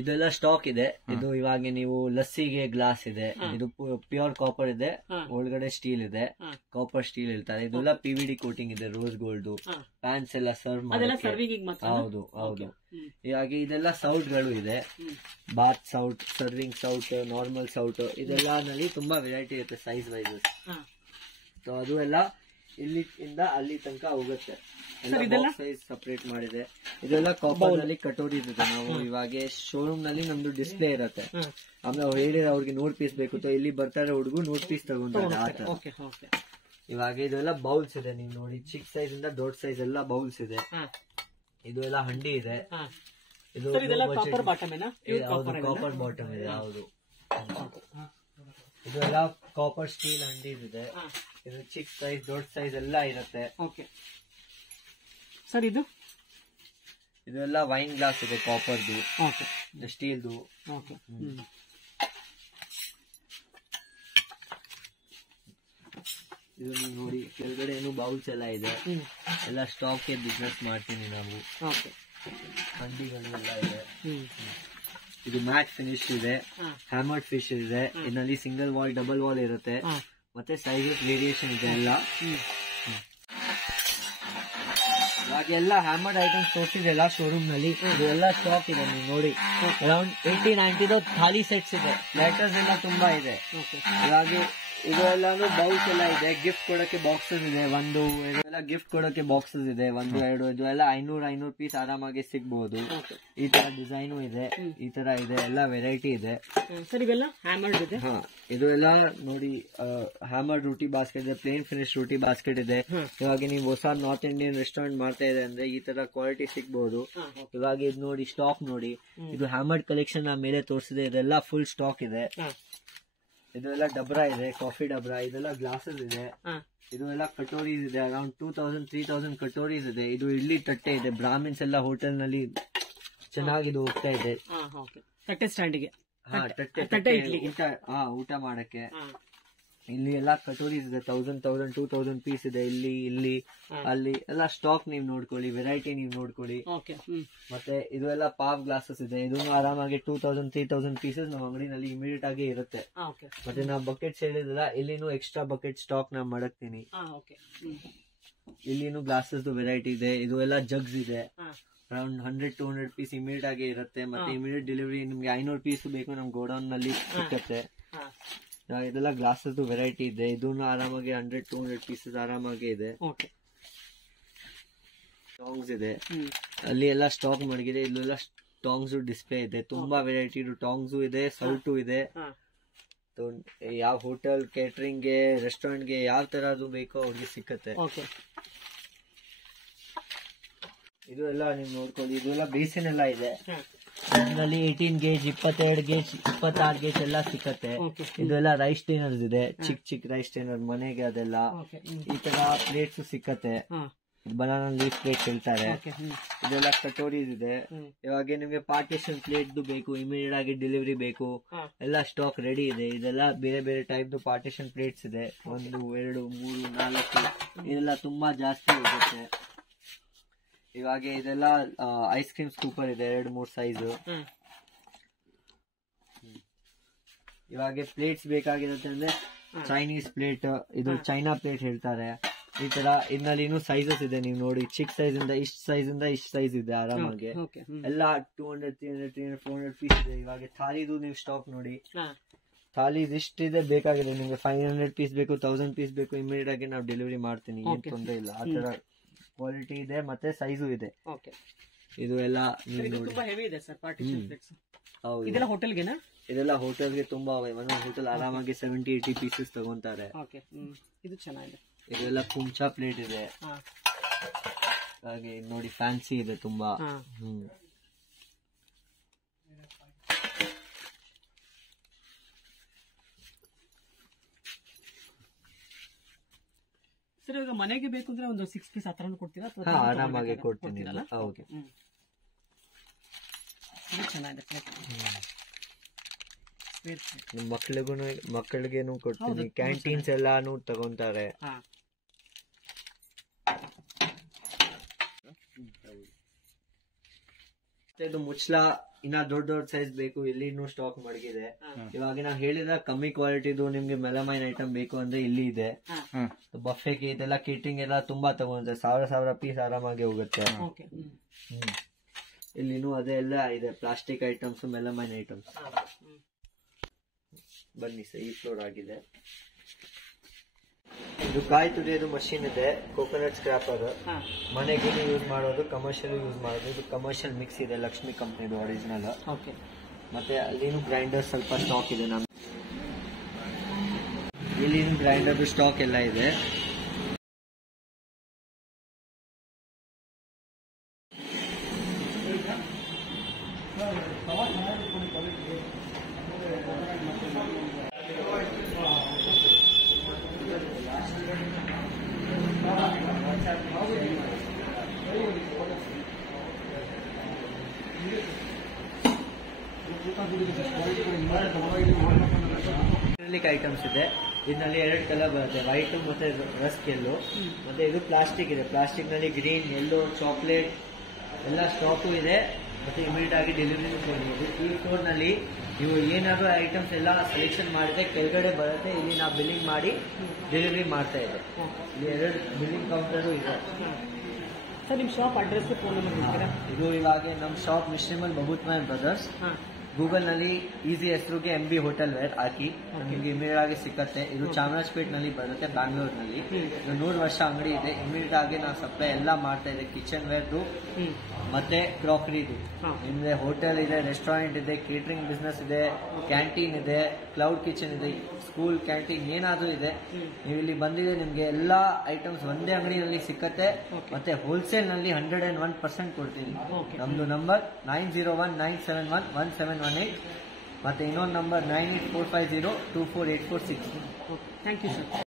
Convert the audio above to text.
ಇದೆಲ್ಲ ಸ್ಟಾಕ್ ಇದೆ. ಇದು ಇವಾಗ ನೀವು ಲಸ್ಸಿಗೆ ಗ್ಲಾಸ್ ಇದೆ, ಇದು ಪ್ಯೂರ್ ಕಾಪರ್ ಇದೆ, ಒಳಗಡೆ ಸ್ಟೀಲ್ ಇದೆ, ಕಾಪರ್ ಸ್ಟೀಲ್ ಹೇಳ್ತಾರೆ. ಇದೆಲ್ಲ PVD ಕೋಟಿಂಗ್ ಇದೆ, ರೋಸ್ ಗೋಲ್ಡ್. ಪ್ಯಾನ್ಸ್ ಎಲ್ಲ ಸರ್ವ್ ಹೌದು ಹೌದು. ಹೀಗಾಗಿ ಇದೆಲ್ಲ ಸೌಟ್ ಗಳು ಇದೆ, ಬಾತ್ ಸೌಟ್, ಸರ್ವಿಂಗ್ ಸೌಟ್, ನಾರ್ಮಲ್ ಸೌಟ್, ಇದೆಲ್ಲ ನಲ್ಲಿ ತುಂಬಾ ವೆರೈಟಿ ಇರುತ್ತೆ ಸೈಜ್ ವೈಸ್. ಸೊ ಅದು ಎಲ್ಲ ಇಲ್ಲಿಂದ ಅಲ್ಲಿ ತನಕ ಹೋಗುತ್ತೆ. ಸೈಜ್ ಸಪರೇಟ್ ಮಾಡಿದೆ. ಇದೆಲ್ಲ ಕಾಪರ್ ನಲ್ಲಿ ಕಟೋರೀಸ್ ಇದೆ. ನಾವು ಇವಾಗ ಶೋರೂಮ್ ನಲ್ಲಿ ನಮ್ದು ಡಿಸ್ಪ್ಲೇ ಇರುತ್ತೆ. ಆಮೇಲೆ ಅವ್ರು ಹೇಳಿದ್ರೆ ಅವ್ರಿಗೆ 100 ಪೀಸ್ ಬೇಕು, ಇಲ್ಲಿ ಬರ್ತಾರೆ ಹುಡುಗರು 100 ಪೀಸ್ ತಗೊಂತಾರೆ ಆತರ. ಇವಾಗ ಇದೆಲ್ಲ ಬೌಲ್ಸ್ ಇದೆ, ನೀವು ನೋಡಿ ಚಿಕ್ಕ ಸೈಜ್ ಇಂದ ದೊಡ್ಡ ಸೈಜ್ ಎಲ್ಲ ಬೌಲ್ಸ್ ಇದೆ. ಇದು ಎಲ್ಲ ಹಂಡಿ ಇದೆ. ಇದು ಕಾಪರ್ ಬಾಟಮ್ ಇದೆ. ಹೌದು. ಇದು ಎಲ್ಲ ಕಾಪರ್ ಸ್ಟೀಲ್ ಹಂಡೀಸ್ ಇದೆ. ಇದು ಚಿಕ್ಕ ಸೈಜ್ ದೊಡ್ಡ ಸೈಜ್ ಎಲ್ಲ ಇರುತ್ತೆ. ಸರ್ ಇದೆಲ್ಲ ವೈನ್ ಗ್ಲಾಸ್ ಇದೆ, ಕಾಪರ್ದು, ಸ್ಟೀಲ್ದು. ಇದು ನೋಡಿ ಕೆಳಗಡೆ ಏನು ಬೌಲ್ಸ್ ಎಲ್ಲ ಇದೆ. ಎಲ್ಲ ಸ್ಟಾಕ್ ಬಿಸ್ನೆಸ್ ಮಾಡ್ತೀನಿ ನಾವು. ಹಂಡಿಗಳು ಎಲ್ಲ ಇದೆ. ಇದು ಮ್ಯಾಟ್ ಫಿನಿಶ್ ಇದೆ, ಹ್ಯಾಮರ್ಡ್ ಫಿಶ್ ಇದೆ. ಇದರಲ್ಲಿ ಸಿಂಗಲ್ ವಾಲ್, ಡಬಲ್ ವಾಲ್ ಇರುತ್ತೆ. ಮತ್ತೆ ಸೈಜಸ್ ವೇರಿಯೇಷನ್ ಇದೆ ಎಲ್ಲ. ಇವಾಗೆಲ್ಲ ಹ್ಯಾಮರ್ಡ್ ಐಟಮ್ಸ್ ತೋರಿಸಿದೆಲ್ಲ ಶೋರೂಮ್ ನಲ್ಲಿ. ಇದೆಲ್ಲ ಸ್ಟಾಕ್ ಇದೆ, ನೀವು ನೋಡಿ ಅರೌಂಡ್ 80-90 ಥಾಲಿ ಸೆಟ್ಸ್ ಇದೆ. ಲೆಟರ್ಸ್ ಎಲ್ಲ ತುಂಬಾ ಇದೆ. ಇವಾಗ ಇದೆಲ್ಲಾನು ಬೌಲ್ಸ್ ಎಲ್ಲ ಇದೆ. ಗಿಫ್ಟ್ ಕೊಡಕ್ಕೆ ಬಾಕ್ಸಸ್ ಇದೆ. ಇದೆಲ್ಲ ಗಿಫ್ಟ್ ಕೊಡಕ್ಕೆ ಬಾಕ್ಸಸ್ ಇದೆ, 1-2. ಇದೆಲ್ಲ 500 ಪೀಸ್ ಆರಾಮಾಗಿ ಸಿಗ್ಬಹುದು. ಈ ತರ ಡಿಸೈನ್ ಇದೆ, ಈ ತರ ಇದೆ, ಎಲ್ಲ ವೆರೈಟಿ ಇದೆ. ಇದು ಎಲ್ಲ ನೋಡಿ ಹ್ಯಾಮರ್ಡ್ ರೋಟಿ ಬಾಸ್ಕೆಟ್ ಇದೆ, ಪ್ಲೇನ್ ಫಿನಿಶ್ ರೋಟಿ ಬಾಸ್ಕೆಟ್ ಇದೆ. ಇವಾಗ ನೀವು ಹೊಸ ನಾರ್ತ್ ಇಂಡಿಯನ್ ರೆಸ್ಟೋರೆಂಟ್ ಮಾಡ್ತಾ ಇದೆ ಅಂದ್ರೆ ಈ ತರ ಕ್ವಾಲಿಟಿ ಸಿಗ್ಬಹುದು. ಇವಾಗ ಇದು ನೋಡಿ ಸ್ಟಾಕ್ ನೋಡಿ, ಇದು ಹ್ಯಾಮರ್ಡ್ ಕಲೆಕ್ಷನ್ ಮೇಲೆ ತೋರಿಸಿದೆ. ಇದೆಲ್ಲ ಫುಲ್ ಸ್ಟಾಕ್ ಇದೆ. ಇದೆಲ್ಲ ಡಬ್ರಾ ಇದೆ, ಕಾಫಿ ಡಬ್ರಾ. ಇದೆಲ್ಲ ಗ್ಲಾಸಸ್ ಇದೆ. ಇದು ಎಲ್ಲ ಕಟೋರೀಸ್ ಇದೆ, ಅರೌಂಡ್ 2000-3000 ಕಟೋರೀಸ್ ಇದೆ. ಇದು ಇಡ್ಲಿ ತಟ್ಟೆ ಇದೆ. ಬ್ರಾಹ್ಮಿನ್ಸ್ ಎಲ್ಲ ಹೋಟೆಲ್ ನಲ್ಲಿ ಚೆನ್ನಾಗಿ ಇದು ಹೋಗ್ತಾ ಇದೆ. ತಟ್ಟೆ ಸ್ಟ್ಯಾಂಡಿಗೆ, ಊಟ ಮಾಡಕ್ಕೆ. ಇಲ್ಲಿ ಎಲ್ಲ ಕಟೋರೀಸ್ ಇದೆ, 1000-2000 ಪೀಸ್ ಇದೆ. ಇಲ್ಲಿ ಅಲ್ಲಿ ಎಲ್ಲ ಸ್ಟಾಕ್ ನೀವು ನೋಡ್ಕೊಳ್ಳಿ, ವೆರೈಟಿ ನೀವು ನೋಡ್ಕೊಳ್ಳಿ. ಮತ್ತೆ ಇದು ಎಲ್ಲ ಪಾವ್ ಗ್ಲಾಸಸ್ ಇದೆ. ಇದನ್ನು ಆರಾಮಾಗಿ 2000-3000 ಪೀಸಸ್ ನಮ್ಮ ಅಂಗಡಿನಲ್ಲಿ ಇಮಿಡಿಯೇಟ್ ಆಗಿ ಇರುತ್ತೆ. ಮತ್ತೆ ನಾವು ಬಕೆಟ್ಸ್ ಹೇಳಿದ್ರಲ್ಲ, ಇಲ್ಲಿನೂ ಎಕ್ಸ್ಟ್ರಾ ಬಕೆಟ್ ಸ್ಟಾಕ್ ನಾ ಮಾಡಕ್ತೀನಿ. ಇಲ್ಲಿನೂ ಗ್ಲಾಸಸ್ ವೆರೈಟಿ ಇದೆ. ಇದು ಎಲ್ಲ ಜಗ್ಸ್ ಇದೆ, ಅರೌಂಡ್ 100-200 ಪೀಸ್ ಇಮಿಡಿಯೇಟ್ ಆಗಿ ಇರುತ್ತೆ. ಮತ್ತೆ ಇಮಿಡಿಯೇಟ್ ಡೆಲಿವರಿ ನಿಮ್ಗೆ 500 ಪೀಸ್ ಬೇಕು ನಮ್ ಗೋಡೌನ್ ನಲ್ಲಿ ಸಿಕ್ಕತ್ತೆ. ಇದೆಲ್ಲ ಗ್ಲಾಸಸ್ ವೆರೈಟಿ ಇದೆ. ಇದನ್ನು ಆರಾಮಾಗಿ 100-200 ಪೀಸಸ್ ಆರಾಮಾಗಿ ಇದೆ. ಟಾಂಗ್ಸ್ ಇದೆ, ಅಲ್ಲಿ ಎಲ್ಲ ಸ್ಟಾಕ್ ಮಡಗಿದೆ. ಇಲ್ಲೆಲ್ಲ ಟಾಂಗ್ಸ್ ಡಿಸ್ಪ್ಲೇ ಇದೆ. ತುಂಬಾ ವೆರೈಟಿ ಟಾಂಗ್ಸ್ ಇದೆ, ಸೌಟು ಇದೆ. ಯಾವ ಹೋಟೆಲ್, ಕೇಟರಿಂಗ್ ಗೆ, ರೆಸ್ಟೋರೆಂಟ್ ಗೆ ಯಾವ ತರದ್ದು ಬೇಕೋ ಅವ್ರಿಗೆ ಸಿಕ್ಕತ್ತೆ. ಇದು ಎಲ್ಲ ನೀವು ನೋಡ್ಕೊಳ್ಳಿ. ಇದೆಲ್ಲ ಬೇಸಿನ್ ಎಲ್ಲ ಇದೆ. ಇದರಲ್ಲಿ 18 ಗೇಜ್, 22 ಗೇಜ್, 26 ಗೇಜ್ ಎಲ್ಲ ಸಿಕ್ಕತ್ತೆ. ಇದೆಲ್ಲ ರೈಸ್ ಸ್ಟೇನರ್ಸ್ ಇದೆ, ಚಿಕ್ಕ ರೈಸ್ ಸ್ಟೇನರ್ ಮನೆಗೆ. ಅದೆಲ್ಲ ಈ ತರ ಪ್ಲೇಟ್ಸ್ ಸಿಕ್ಕತ್ತೆ. ಬನಾನಾ ಲೀಫ್ ಪ್ಲೇಟ್ ಹೇಳ್ತಾರೆ. ಇದೆಲ್ಲ ಕಟೋರೀಸ್ ಇದೆ. ಇವಾಗ ನಿಮ್ಗೆ ಪಾರ್ಟಿಷನ್ ಪ್ಲೇಟ್ ಬೇಕು, ಇಮಿಡಿಯೇಟ್ ಆಗಿ ಡೆಲಿವರಿ ಬೇಕು, ಎಲ್ಲ ಸ್ಟಾಕ್ ರೆಡಿ ಇದೆ. ಇದೆಲ್ಲ ಬೇರೆ ಬೇರೆ ಟೈಪ್ ಪಾರ್ಟಿಷನ್ ಪ್ಲೇಟ್ಸ್ ಇದೆ. 1, 2, 3, 4 ಇದೆಲ್ಲ ತುಂಬಾ ಜಾಸ್ತಿ ಹೋಗುತ್ತೆ. ಇವಾಗ ಇದೆಲ್ಲ ಐಸ್ ಕ್ರೀಮ್ ಸ್ಕೂಪರ್ ಇದೆ, 2-3 ಸೈಜ್. ಇವಾಗ ಪ್ಲೇಟ್ಸ್ ಬೇಕಾಗಿರುತ್ತೆ ಅಂದ್ರೆ ಚೈನೀಸ್ ಪ್ಲೇಟ್, ಇದು ಚೈನಾ ಪ್ಲೇಟ್ ಹೇಳ್ತಾರೆ. ಈ ತರ ಇದರಲ್ಲಿ ಇನ್ನೂ ಸೈಜಸ್ ಇದೆ. ನೀವು ನೋಡಿ ಚಿಕ್ಕ ಸೈಜ್ ಇಂದ ಇಷ್ಟ ಸೈಜ್ ಇದೆ ಆರಾಮಾಗಿ. ಎಲ್ಲ 200-300-400 ಪೀಸ್ ಇದೆ. ಇವಾಗ ಥಾಲಿದು ನೀವು ಸ್ಟಾಕ್ ನೋಡಿ, ಥಾಲಿ ಇಷ್ಟಿದೆ. ಬೇಕಾಗಿದೆ ನಿಮ್ಗೆ 500 ಪೀಸ್ ಬೇಕು, 1000 ಪೀಸ್ ಬೇಕು, ಇಮಿಡಿಯೇಟ್ ಆಗಿ ನಾವು ಡೆಲಿವರಿ ಮಾಡ್ತೀನಿ, ಏನ್ ತೊಂದರೆ ಇಲ್ಲ. ಆ ತರ ಕ್ವಾಲಿಟಿ ಇದೆ, ಮತ್ತೆ ಸೈಜು ಇದೆ. ಇದು ಎಲ್ಲ ಇದೆಲ್ಲ ಹೋಟೆಲ್ಗೆ ತುಂಬಾ. ಒಂದೊಂದು ಹೋಟೆಲ್ ಆರಾಮಾಗಿ 70-80 ಪೀಸಸ್ ತಗೊಂತಾರೆ. ಇದು ಚೆನ್ನಾಗಿದೆ. ಇದೆಲ್ಲ ಕುಂಚಾ ಪ್ಲೇಟ್ ಇದೆ. ಹಾಗೆ ನೋಡಿ ಫ್ಯಾನ್ಸಿ ಇದೆ ತುಂಬಾ. ಸರ್ ಇವಾಗ ಮನೆಗೆ ಬೇಕು ಅಂದ್ರೆ ಒಂದು 6 ಪೀಸ್ ಆತರ ಕೊಡ್ತೀರಾ? ಆರಾಮಾಗಿ ಕೊಡ್ತೀನಿ. ಹೌದು, ಚೆನ್ನಾಗಿದೆ. ಮಕ್ಕಳಿಗೇನು ಕೊಡ್ತೀನಿ. ಕ್ಯಾಂಟೀನ್ಸ್ ಎಲ್ಲಾನು ತಗೊಂತಾರೆ. ಇದು ಮುಚ್ಚಲ ಇನ್ನ ದೊಡ್ಡ ದೊಡ್ಡ ಸೈಜ್ ಬೇಕು, ಇಲ್ಲಿನೂ ಸ್ಟಾಕ್ ಮಡಗಿದೆ. ಇವಾಗ ನಾವು ಹೇಳಿದ ಕಮ್ಮಿ ಕ್ವಾಲಿಟಿದು ನಿಮ್ಗೆ ಮೆಲಮೈನ್ ಐಟಮ್ ಬೇಕು ಅಂದ್ರೆ ಇಲ್ಲಿ ಇದೆ. ಬಫೆಗೆ ಇದೆಲ್ಲ ಕಿಟ್ಟಿಂಗ್ ಎಲ್ಲ ತುಂಬಾ ತಗೊಂಡ್ರೆ ಸಾವಿರ ಪೀಸ್ ಆರಾಮಾಗಿ ಹೋಗುತ್ತೆ. ಇಲ್ಲಿನೂ ಅದೇ ಎಲ್ಲ ಇದೆ, ಪ್ಲಾಸ್ಟಿಕ್ ಐಟಮ್ಸ್, ಮೆಲಮೈನ್ ಐಟಮ್ಸ್. ಬನ್ನಿ ಸರ್, ಈ ಫ್ಲೋರ್ ಆಗಿದೆ. ಇದು ಕಾಯಿ ತುರಿಯೋದು ಮಷೀನ್ ಇದೆ, ಕೋಕೋನಟ್ ಸ್ಕ್ರಾಪರ್. ಮನೆಗೆ ಯೂಸ್ ಮಾಡೋದು, ಕಮರ್ಷಿಯಲ್ ಯೂಸ್ ಮಾಡೋದು. ಇದು ಕಮರ್ಷಿಯಲ್ ಮಿಕ್ಸ್ ಇದೆ, ಲಕ್ಷ್ಮಿ ಕಂಪ್ನಿದು ಒರಿಜಿನಲ್. ಮತ್ತೆ ಅಲ್ಲಿನೂ ಗ್ರೈಂಡರ್ ಸ್ವಲ್ಪ ಸ್ಟಾಕ್ ಇದೆ. ನಮ್ ಇಲ್ಲಿನೂ ಗ್ರೈಂಡರ್ ಸ್ಟಾಕ್ ಎಲ್ಲ ಇದೆ. ಐಟಮ್ಸ್ ಇದೆ, ಇದರಲ್ಲಿ 2 ಕಲರ್ ಬರುತ್ತೆ, ವೈಟ್ ಮತ್ತೆ ರಸ್ಕ್ ಎಲ್ಲೋ. ಮತ್ತೆ ಇದು ಪ್ಲಾಸ್ಟಿಕ್ ಇದೆ, ಪ್ಲಾಸ್ಟಿಕ್ ನಲ್ಲಿ ಗ್ರೀನ್, ಯೆಲ್ಲೋ, ಚಾಕ್ಲೇಟ್ ಎಲ್ಲ ಸ್ಟಾಕು ಇದೆ. ಮತ್ತೆ ಇಮಿಡಿಯೇಟ್ ಆಗಿ ಡೆಲಿವರಿ ಕೊಡಬಹುದು. ಈ ಸ್ಟೋರ್ ನಲ್ಲಿ ನೀವು ಏನಾದ್ರು ಐಟಮ್ಸ್ ಎಲ್ಲ ಸೆಲೆಕ್ಷನ್ ಮಾಡಿದ್ರೆ ಕೆಳಗಡೆ ಬರುತ್ತೆ, ಇಲ್ಲಿ ನಾವು ಬಿಲ್ಲಿಂಗ್ ಮಾಡಿ ಡೆಲಿವರಿ ಮಾಡ್ತಾ ಇದೆ. ಇಲ್ಲಿ 2 ಬಿಲ್ಲಿಂಗ್ ಕೌಂಟರ್ ಇದೆ. ಸರ್, ನಿಮ್ಮ ಶಾಪ್ ಅಡ್ರೆಸ್, ಫೋನ್ ನಂಬರ್? ಇದು ಇವಾಗ ನಮ್ಮ ಶಾಪ್ ಮಿಶ್ರಿಮಲ್ ಬಬೂತ್ಮನ್ ಬ್ರದರ್ಸ್. ಗೂಗಲ್ ನಲ್ಲಿ ಈಸಿ ಹೆಸರುಗೆ MB ಹೋಟೆಲ್ ವೇರ್ ಹಾಕಿ ನಿಮ್ಗೆ ಇಮಿಡಿಯೇಟ್ ಆಗಿ ಸಿಕ್ಕತ್ತೆ. ಇದು ಚಾಮರಾಜಪೇಟ್ ನಲ್ಲಿ ಬರುತ್ತೆ, ಬ್ಯಾಂಗ್ಳೂರ್ನಲ್ಲಿ. ಇದು 100 ವರ್ಷ ಅಂಗಡಿ ಇದೆ. ಇಮಿಡಿಯೇಟ್ ಆಗಿ ನಾವು ಸಪ್ಲೈ ಎಲ್ಲ ಮಾಡ್ತಾ ಇದೆ, ಕಿಚನ್ ವೇರ್ದು ಮತ್ತೆ ಕ್ರಾಕರಿದು. ನಿಮ್ಗೆ ಹೋಟೆಲ್ ಇದೆ, ರೆಸ್ಟೋರೆಂಟ್ ಇದೆ, ಕೇಟರಿಂಗ್ ಬಿಸ್ನೆಸ್ ಇದೆ, ಕ್ಯಾಂಟೀನ್ ಇದೆ, ಕ್ಲೌಡ್ ಕಿಚನ್ ಇದೆ, ಸ್ಕೂಲ್ ಕ್ಯಾಂಟೀನ್ ಏನಾದ್ರೂ ಇದೆ. ನೀವು ಇಲ್ಲಿ ಬಂದಿದೆ, ನಿಮ್ಗೆ ಎಲ್ಲಾ ಐಟಮ್ಸ್ ಒಂದೇ ಅಂಗಡಿನಲ್ಲಿ ಸಿಕ್ಕತ್ತೆ. ಮತ್ತೆ ಹೋಲ್ಸೇಲ್ ನಲ್ಲಿ 101% ಕೊಡ್ತೀವಿ. ನಮ್ದು ನಂಬರ್ 9019711718. ಮತ್ತೆ ಇನ್ನೊಂದು ನಂಬರ್ 9845024846. Thank you sir.